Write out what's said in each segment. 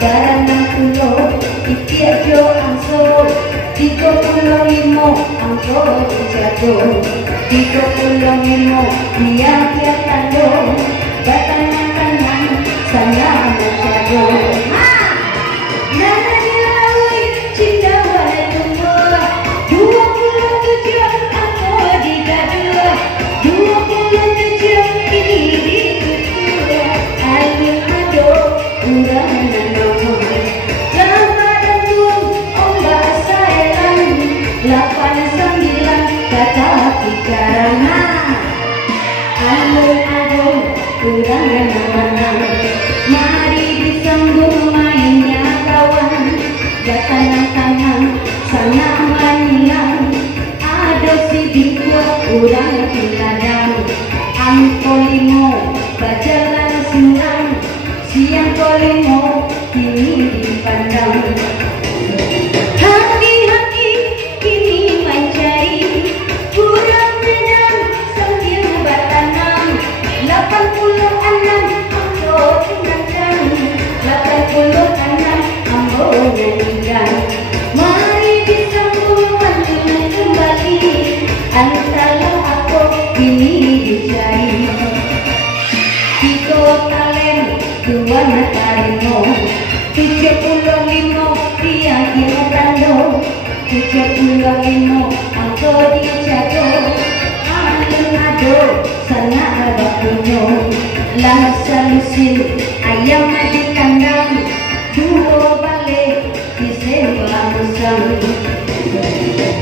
barang pulo ipiak jo angso 35 angko jago 35 dia tando batang-batang sana jago mari disambung mainnya kawan, datang tangan sana manilang, ada si dua urang ladang, angko limo bajalan senang, siang kolimo kini dipandang. Hati-hati kini mencari kurang menang sambil bertanam 86 ambo tinggalkan 86 ambo nyanyikan. Mari disambung kembali antara aku kini dicari. Tiko kalen dua natarimo 75 dia tando 75 angko dijago ado sana ada punyo langsa lusin ayam di kandang dua balik di sebelah musang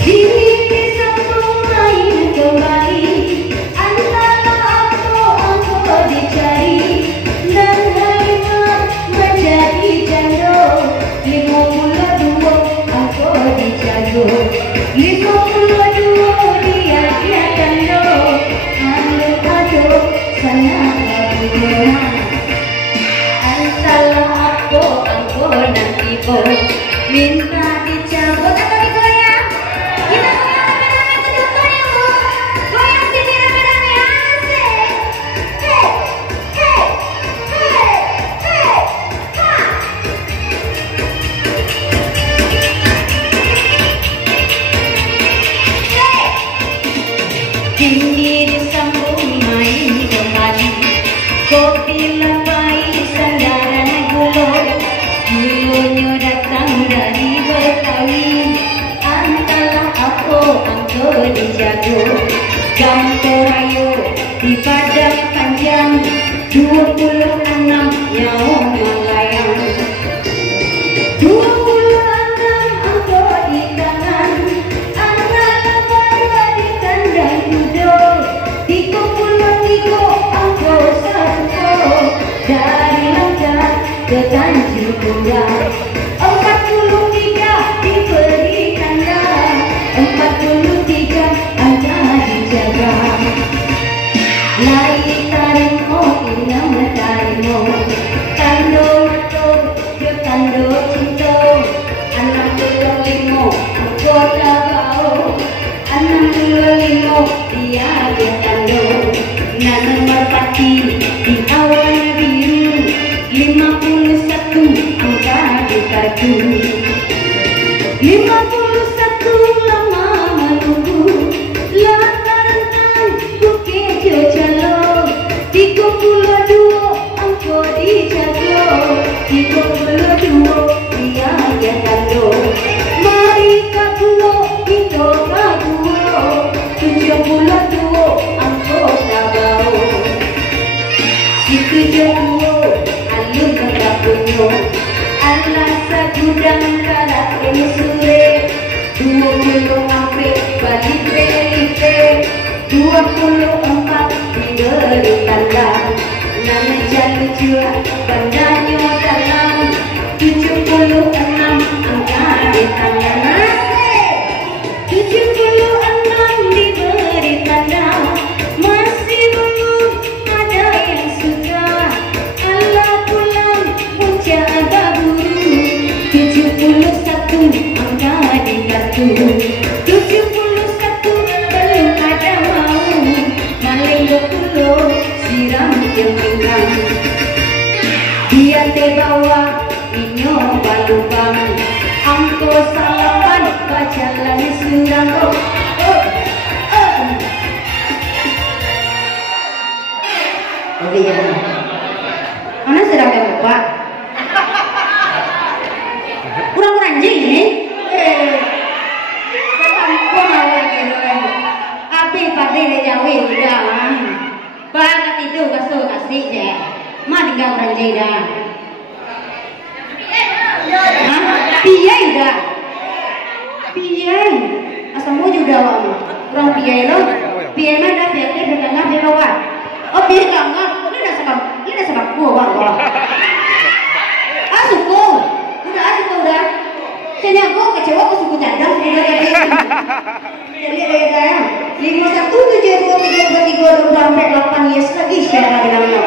kini disambung main kembali antara aku dicari dan harimau menjadi jando 52 aku dijago 52 dia tando ado sana antara aku nanti minta dicabut atau digoyang. Kita goyang rame-rame ke goyang bu, goyang sini rame-rame asik. Hey, hey, hey, hey, ha. Hey. Kini disambung main kembali, kopi lambai sandaran gulo, gulunyo datang dari Betawi, antara aku dijago, Gamporayo di Padang Panjang, 26 nyawa melayang, 26 aku di tangan, antara baru di kandang kudo, 33 aku satu, dari Langkat ke Tanjung Pura, 43 diberi kandang, 43 angka dijaga. Lai tarimo inam tarimo, tando mato yo tando cinto, 65 angko tabao, 65 dia tando, nanam merpati di awan biru, 51 angka di kartu, 51 lama menunggu, lantaran bukit jalo, 32 angko dijago, 32 dia tando. Mari kabuo itu kabuo, 72 angko tabao, si 72 alun kakapunyo, alas sagudang karat sore, 20 ampe balik belipe, 24 diberi tanda, nama jalur jua bandanyo dalam, 76 angka di tangan, 76 diberi tanda, masih belum ada yang suka, Allah pulang puncak buru, 71 angka di kartu, 71 belum ada mau, maling 20 siram yang pinggang, dia terbawa anjing nih. Kok mau lagi loh. Api pati le jawi udah. Banget itu kasih kasih deh. Mah tinggal beranjai dah. Piye dah. Piye. Asamu juga wong. Orang piye lo. Piye mah dah piye teh dengar dia lawat. Oh piye kangen. Ini dah sebab gua wah. Asuku. Udah asuku udah. Senya gua kecewa gua suku cadang sendiri. Jadi ada 51 7 2 3 2 3 2 sampai 8 yes lagi siapa bilang.